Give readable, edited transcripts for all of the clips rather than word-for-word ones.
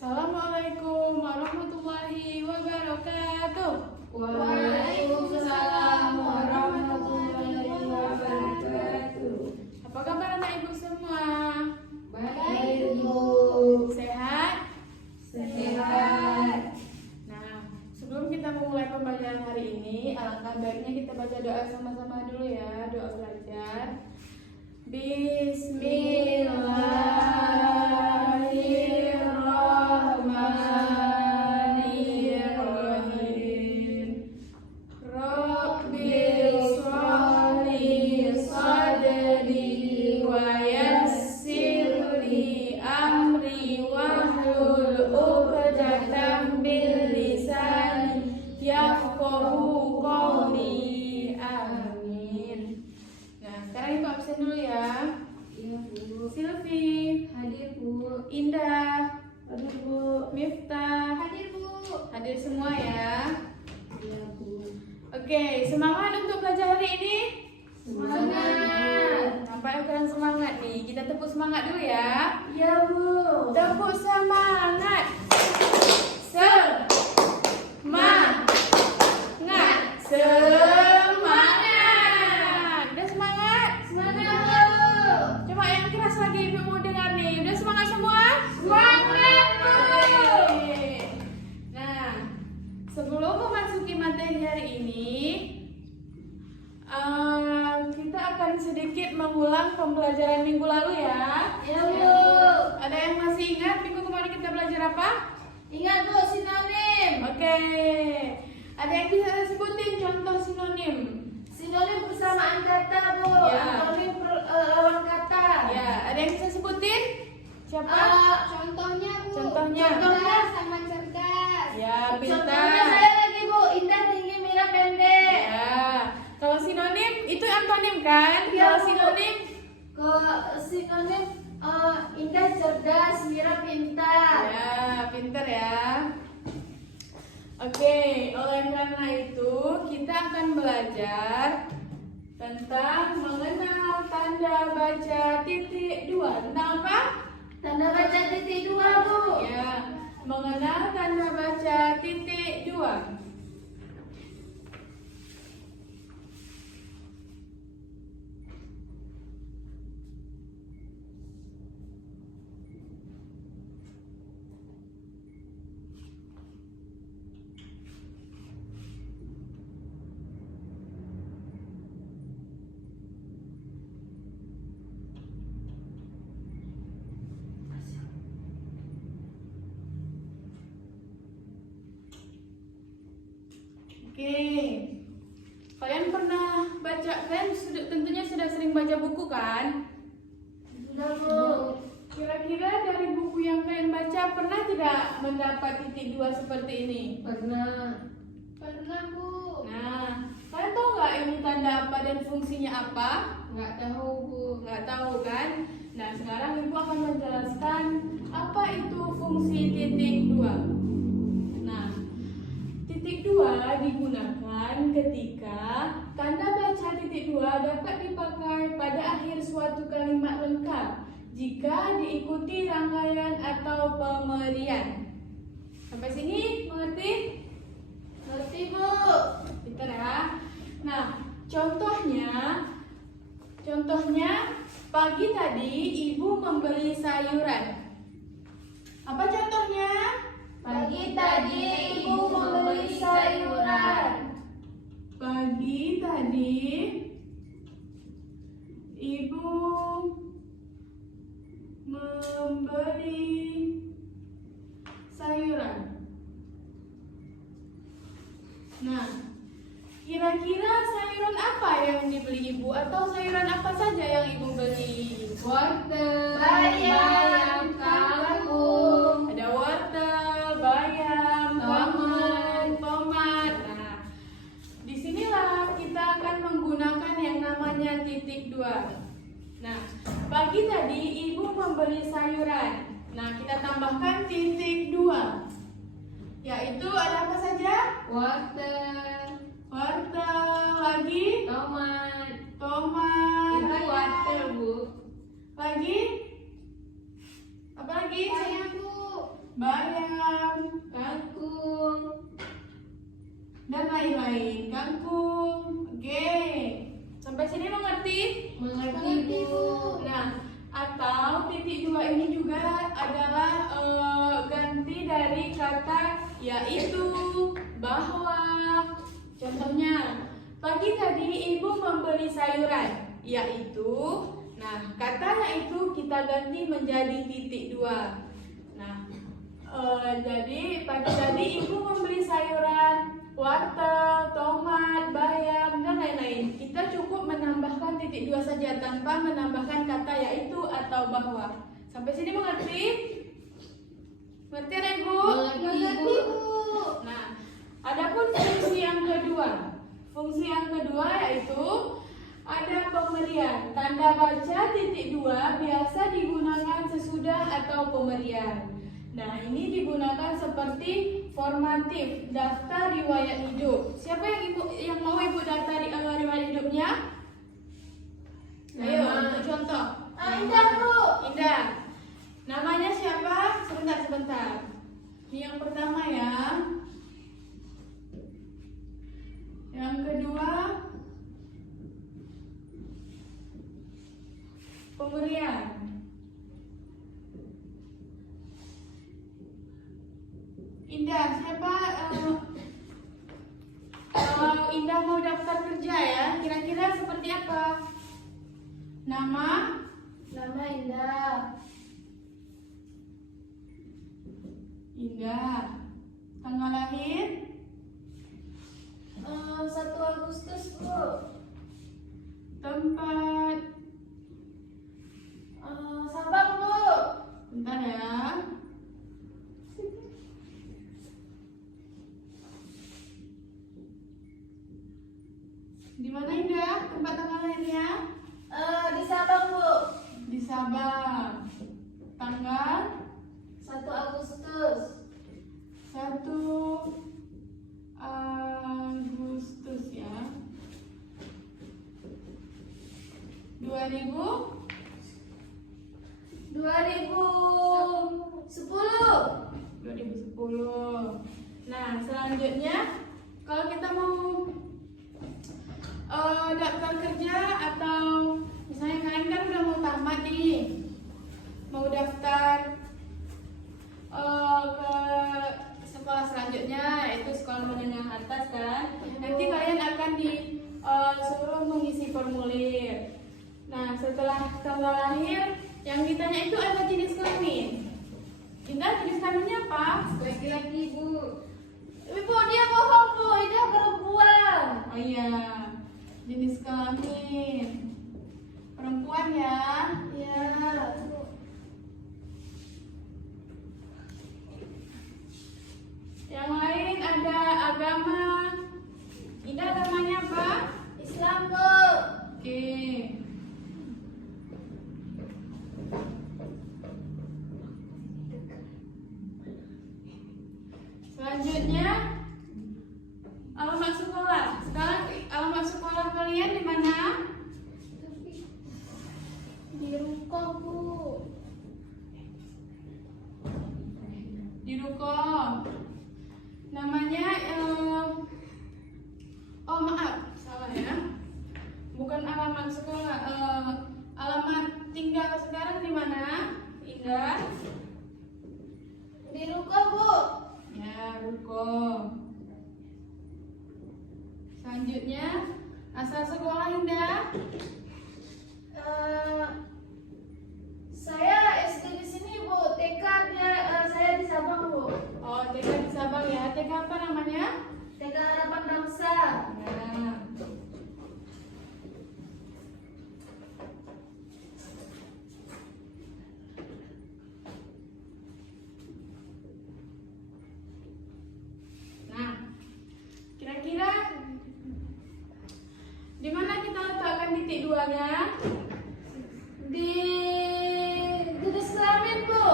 Assalamualaikum warahmatullahi wabarakatuh. Waalaikumsalam warahmatullahi wabarakatuh. Apa kabar anak ibu semua? Baik, Bu. Sehat? Sehat. Nah, sebelum kita memulai pembelajaran hari ini, alangkah baiknya kita baca doa sama-sama dulu ya, doa belajar. Bismillahirrahmanirrahim. Rabbil shrahli sadri wa yassirli amri wahlul 'uqdatam min lisani yafqahu qawli. Amin. Nah, sekarang ibu absen dulu ya. Iya, Bu. Silvi, Hadir, Bu. Indah, Hadir, Bu. Miftah, Hadir, Bu. hadir semua ya. Iya, Bu. Oke, semangat untuk belajar hari ini. Semangat. Sampai ukuran semangat nih. Kita tepuk semangat dulu ya. Iya, Bu. Tepuk semangat. Semangat. Semangat. Udah semangat? Semangat, Bu. Coba yang keras lagi ibu mau dengar nih. Udah semangat semua? Semangat, Bu. Oke. Nah, sebelum memasuki materi hari ini, kita akan sedikit mengulang pembelajaran minggu lalu ya. Iya, Bu. Ada yang masih ingat minggu kemarin kita belajar apa? Ingat, Bu, sinonim. Oke. Ada yang bisa saya sebutin contoh sinonim? Sinonim persamaan kata, Bu. Ya. Antonim lawan kata. Ya, ada yang bisa sebutin? Siapa? Contohnya, Bu. Contohnya. Contohnya sama cerdas. Ya, Contohnya pintar. saya lagi, Bu. Indah, tinggi, mira, pendek. Ya. Kalau sinonim itu antonim kan? Iya, Kalau Bu. sinonim Sinonim indah, cerdas, mira, pintar. ya, pintar ya. Oke, oleh karena itu kita akan belajar tentang mengenal tanda baca titik dua. Tentang apa? Tanda baca titik dua, Bu. Ya, mengenal tanda baca titik dua. Oke, kalian pernah baca, tentunya sudah sering baca buku kan? Sudah, Bu. Kira-kira dari buku yang kalian baca pernah tidak mendapat titik dua seperti ini? Pernah. Pernah, Bu. Nah, kalian tahu nggak ini tanda apa dan fungsinya apa? Nggak tahu, Bu. Nggak tahu kan? Nah, sekarang ibu akan menjelaskan apa itu fungsi titik dua. Nah, titik dua digunakan ketika tanda baca titik dua dapat dipakai pada akhir suatu kalimat lengkap jika diikuti rangkaian atau pemberian. Sampai sini mengerti? Ngerti, Bu. Pintar ya. Nah, contohnya pagi tadi ibu membeli sayuran. Apa contohnya? Pagi tadi ibu membeli sayuran. Pagi tadi ibu membeli sayuran. Nah, kira-kira sayuran apa yang dibeli ibu atau sayuran apa saja yang ibu beli? Wortel, Bayam, kangkung. ada wortel, bayam, tomat. Nah, disinilah kita akan menggunakan yang namanya titik dua. Nah, pagi tadi ibu membeli sayuran. Nah, kita tambahkan titik dua, yaitu ada apa saja? Wortel, Lagi tomat. tomat, Itu wortel, Bu. lagi apa lagi? Bayam, Bu. bayam, kangkung, dan lain-lain. Kangkung. Oke. Sampai sini mengerti? mengerti Bu. Nah, atau titik dua ini juga adalah ganti dari kata yaitu, bahwa. Contohnya, pagi tadi ibu membeli sayuran, yaitu. Nah, kata yaitu kita ganti menjadi titik dua. Nah, jadi pagi tadi ibu membeli sayuran, wortel, tomat, bayam, dan lain-lain. Kita cukup menambahkan titik dua saja tanpa menambahkan kata yaitu atau bahwa. Sampai sini mengerti? Mengerti ada ibu? Mengerti Bu. Nah, adapun fungsi yang kedua. Fungsi yang kedua yaitu ada pemberian. Tanda baca titik dua biasa digunakan sesudah atau pemberian. Nah, ini digunakan seperti formatif, daftar riwayat hidup. Siapa yang mau ibu daftar riwayat hidupnya? Ayo, untuk contoh. Indah Bu. Indah. Namanya siapa? Sebentar. Ini yang pertama ya. Yang kedua, pemberian. Indah, siapa? Kalau Indah mau daftar kerja ya, kira-kira seperti apa? Nama, Nama Indah. Indah. Tanggal lahir, 1 Agustus Bu. tempat. Sabang Bu. Bentar ya. Di mana Indah? Tempat tanggal lahirnya? Di Sabang Bu. Di Sabang. Tanggal 1 Agustus. 1 Agustus ya. 2010. 2010. Nah, selanjutnya kalau kita mau daftar kerja atau misalnya kalian kan udah mau tamat nih, mau daftar ke sekolah selanjutnya yaitu sekolah menengah atas kan. Nanti kalian akan disuruh mengisi formulir. Nah, setelah tanggal lahir yang ditanya itu apa jenis kelamin? Indah, jenis kelaminnya apa? Laki-laki Bu. Ibu, dia bohong Bu, Indah perempuan. Oh iya, jenis kelamin perempuan ya. Ya. Yang lain ada agama. Indah, agamanya apa? Islam Bu. Oke. Selanjutnya alamat sekolah. Sekarang alamat sekolah kalian di mana? Di Ruko Bu. Di Ruko. Namanya oh maaf, salah ya. Bukan alamat sekolah. Alamat tinggal sekarang di mana? Indah. Di Ruko Bu. Ya, Ruko. Selanjutnya asal sekolah Indah. Saya SD di sini Bu. TK saya di Sabang Bu. Oh, TK di Sabang ya. TK apa namanya? TK Harapan Bangsa. Nah. Nah, kira-kira di mana kita letakkan titik duanya? Di jenis kelamin Bu.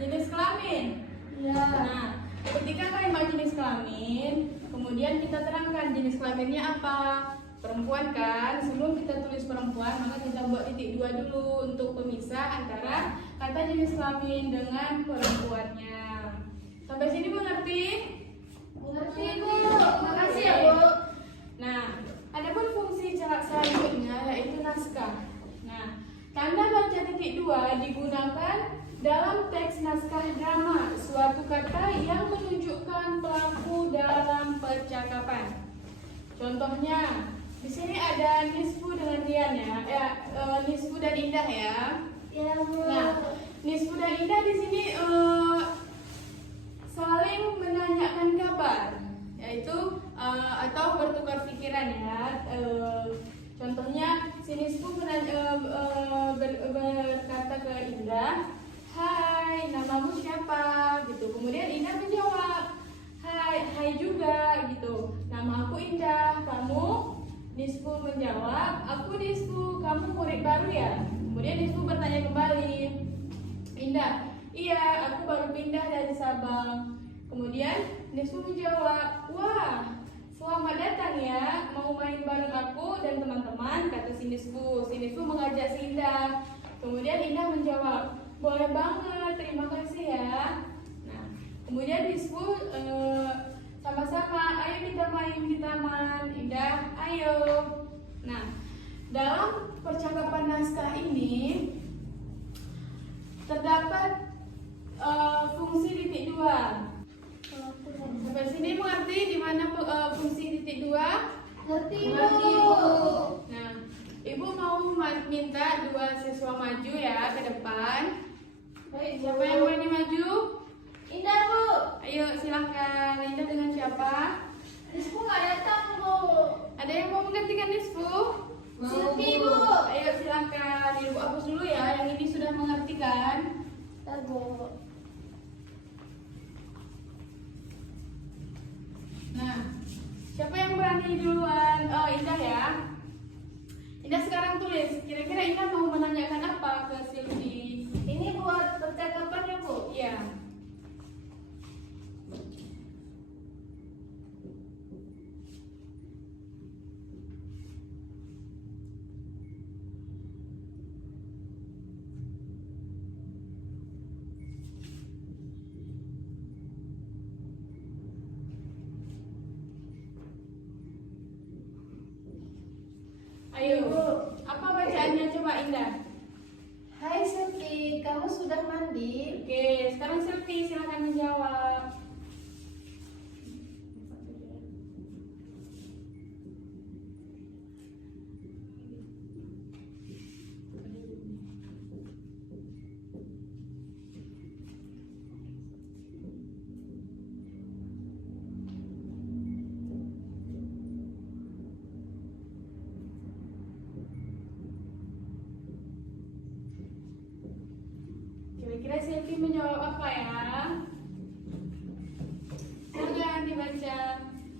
Jenis kelamin. Ya. Nah, ketika kalimat jenis kelamin, kemudian kita terangkan jenis kelaminnya apa. Perempuan kan, sebelum kita tulis perempuan, maka kita buat titik dua dulu untuk pemisah antara kata jenis kelamin dengan perempuannya. Sampai sini mengerti? Mengerti Bu. Makasih ya Bu. Nah, adapun fungsi selanjutnya yaitu naskah. Nah, tanda baca titik dua digunakan dalam teks naskah drama, suatu kata yang menunjukkan pelaku dalam percakapan. Contohnya, di sini ada Nisfu dengan Rian ya, Nisfu dan Indah ya. Ya Bu. Nah, Nisfu dan Indah di sini saling menanyakan kabar, yaitu atau bertukar pikiran ya. Contohnya, si Nisfu berkata ke Indah, "Hai, namamu siapa?" gitu. Kemudian Indah menjawab, "Hai juga," gitu. "Nama aku Indah, kamu?" Nisfu menjawab, "Aku Nisfu, kamu murid baru ya?" Kemudian Nisfu bertanya kembali, "Indah, iya, aku baru pindah dari Sabang." Kemudian Nisfu menjawab, "Wah, selamat datang ya, mau main bareng aku dan teman-teman," kata si Nisfu. Si Nisfu mengajak si Indah. Kemudian Indah menjawab, "Boleh banget, terima kasih ya." Nah, kemudian Nisfu sama-sama, "Ayo kita main di taman." Indah, "Ayo." Nah, dalam percakapan naskah ini terdapat fungsi titik dua. Sampai sini mengerti di mana fungsi titik dua? Ngerti Bu. Nah, Ibu mau minta dua siswa maju ya ke depan. Baik Bu. Siapa yang berani maju? Indah Bu. Ayo silahkan. Indah dengan siapa? Nisfu nggak datang Bu. Ada yang mau menggantikan Nisfu? Silvi Bu. Ayo silahkan. Ibu hapus dulu ya. Yang ini sudah mengerti kan? Ntar Bu. Nah, siapa yang berani duluan? Oh, Indah ya. Indah sekarang tulis. Kira-kira Indah mau menanyakan apa ke Silvi? Ini buat percakapan ya Bu. Iya. Ayo, apa bacaannya coba Indah? Hai Silvi, kamu sudah mandi? Oke, sekarang Silvi silakan menjawab. Kira-kira Silvi menjawab apa ya? Silakan dibaca.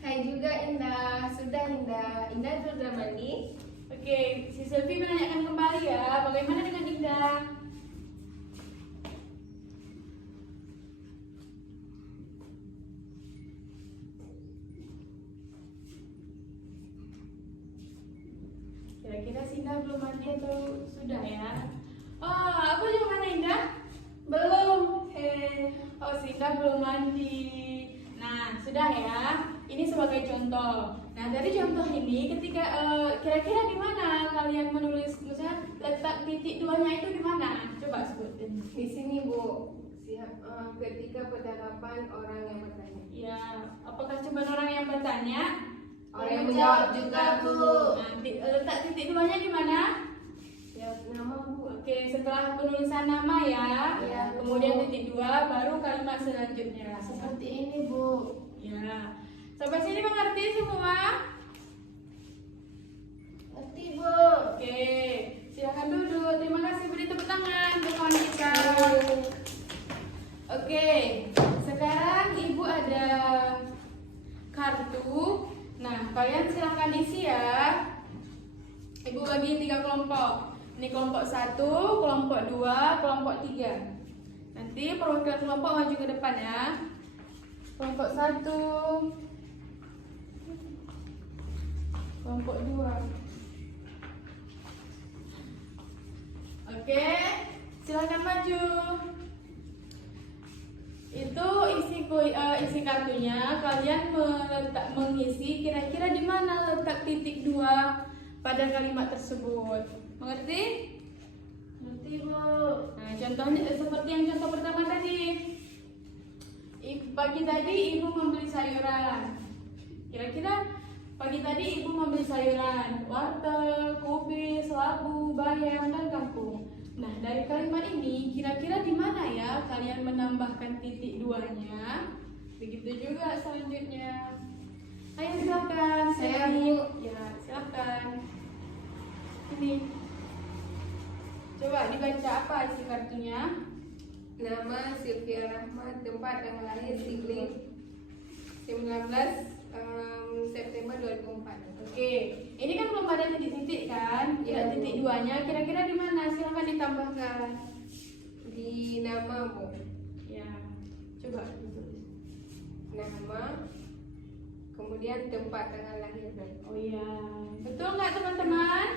Hai juga Indah, sudah Indah. Indah sudah mandi? Oke, si Silvi menanyakan kembali ya, bagaimana dengan Indah? Kira-kira si Indah belum mandi atau sudah ya? Oh, apa jawabannya Indah? Belum. Oh, si Indah belum mandi. Nah, sudah ya. Ini sebagai contoh. Nah, dari contoh ini, ketika kira-kira di mana kalian menulis, misalnya letak titik duanya itu di mana? Coba sebutin. Di sini Bu, ketika percakapan orang yang bertanya. Ya, apakah cuma orang yang bertanya? Orang yang menjawab juga Bu. Nah, letak titik duanya di mana? Ya, nama Bu. Oke, setelah penulisan nama ya. Ya, Kemudian titik dua, baru kalimat selanjutnya. Seperti ini Bu. Ya. Sampai sini mengerti semua? Ngerti Bu. Oke, silakan duduk. Terima kasih, beri tepuk tangan untuk kawan kita. Oke, sekarang Ibu ada kartu. Nah, kalian silakan isi ya. Ibu bagi 3 kelompok. Ini kelompok 1, kelompok 2, kelompok 3. Nanti perwakilan kelompok maju ke depan ya. Kelompok 1, kelompok 2. Oke, Silakan maju. Itu isi kartunya. Kalian mengisi kira-kira di mana letak titik 2 pada kalimat tersebut. Mengerti? Ngerti Bu. Nah, contohnya seperti yang contoh pertama tadi. Pagi tadi ibu membeli sayuran. Kira-kira pagi tadi ibu membeli sayuran, wortel, kubis, labu, bayam, dan kangkung. Nah, dari kalimat ini kira-kira di mana ya kalian menambahkan titik 2-nya? Begitu juga selanjutnya. Ayo silakan. Saya, Bu. Ya, silakan. Ini. Coba dibaca apa isi kartunya? Nama Sylvia Rahmat, tempat tanggal lahir Sigling 19 September 2004. Oke, ini kan belum ada titik-titik kan? Iya, Ya, Bu. titik 2-nya kira-kira di mana? Silakan ditambahkan. Di nama Bu. Ya, coba ditulis. Nama, kemudian tempat tanggal lahir. Oh iya, betul nggak teman-teman?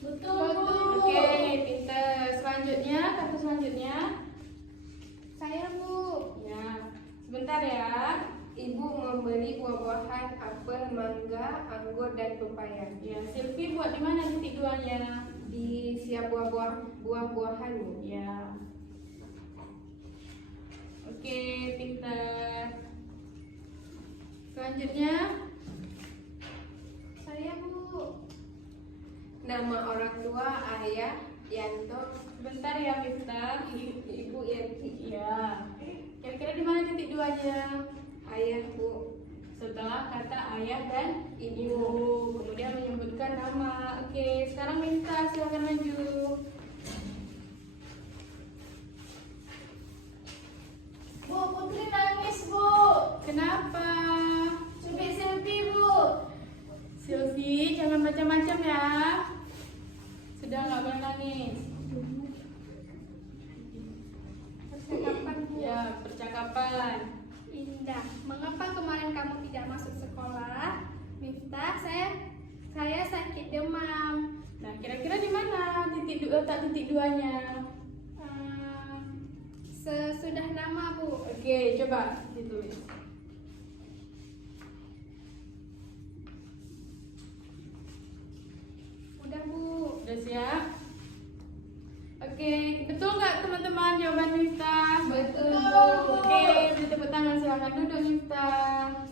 Betul Bu. Oke, pinter. Selanjutnya, kartu selanjutnya. Saya Bu. Ya, sebentar ya. Ibu membeli buah-buahan apel, mangga, anggur, dan pepaya. Ya, Silvi buat di mana titik 2-nya? Di siap buah-buahan Bu. Ya. Oke, pinter. Selanjutnya, Saya Bu. Nama orang tua ayah Yanto, sebentar ya Miftah. ibu Yanti. Iya. Kira-kira di mana titik 2-nya? Ayah Bu. Setelah kata ayah dan Ibu. ibu, kemudian menyebutkan nama. Oke, sekarang Miftah silakan maju. Bu, Putri nangis Bu. Kenapa? Cubit selfie Bu. Silvi, jangan macam-macam ya. Sudah nggak boleh nangis. Percakapan Bu. Ya, percakapan. Indah, mengapa kemarin kamu tidak masuk sekolah? Miftah, saya sakit demam. Nah, kira-kira di mana letak titik 2-nya? Sesudah nama Bu. Oke, coba ditulis. Udah Bu. Udah siap? Oke, betul nggak teman-teman jawaban Miftah? Betul, Bu. Oke, beri tepuk tangan, silakan duduk Miftah.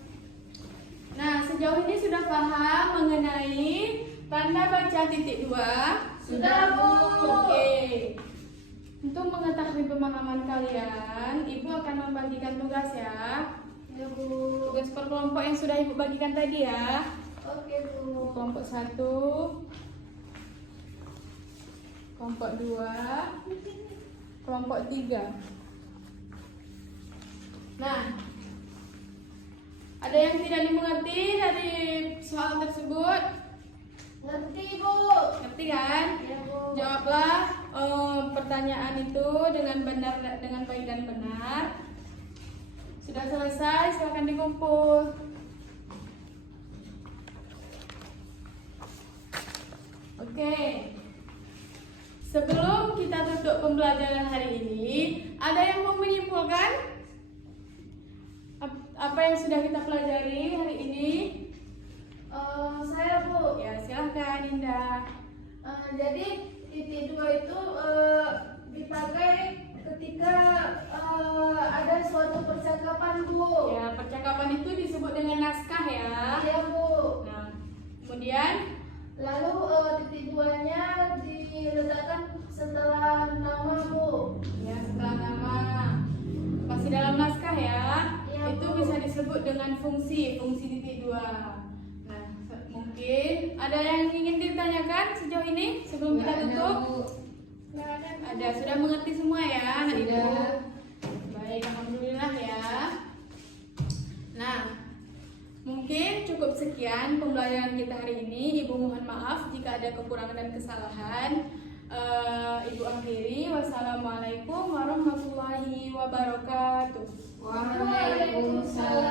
Nah, sejauh ini sudah paham mengenai tanda baca titik 2? Sudah, Bu. Oke. Untuk mengetahui pemahaman kalian, Ibu akan membagikan tugas ya. Ya Bu. Tugas per kelompok yang sudah Ibu bagikan tadi ya. Oke Bu. Kelompok 1, kelompok 2, kelompok 3. Nah, ada yang tidak dimengerti dari soal tersebut? Ngerti Bu. Ngerti kan? Ya Bu. Jawablah pertanyaan itu dengan benar, dengan baik dan benar. Sudah selesai, silakan dikumpul. Oke. Sebelum kita tutup pembelajaran hari ini, ada yang mau menyimpulkan apa yang sudah kita pelajari hari ini? Saya Bu. Ya, silahkan Indah. Jadi titik 2 itu dipakai ketika ada suatu percakapan Bu. Ya, percakapan itu disebut dengan naskah ya. Iya Bu. Nah, kemudian Lalu titik 2-nya diletakkan setelah nama Bu. ya setelah nama masih dalam naskah ya. Iya, Itu Bu. bisa disebut dengan fungsi titik 2. Nah, mungkin ada yang ingin ditanyakan sejauh ini sebelum kita tutup? Nggak ada Bu. Ada, sudah mengerti semua ya anak ibu? Sudah. Baik, alhamdulillah ya. Nah, mungkin cukup sekian pembelajaran kita hari ini. Ibu mohon maaf jika ada kekurangan dan kesalahan. Ibu akhiri. Wassalamualaikum warahmatullahi wabarakatuh. Waalaikumsalam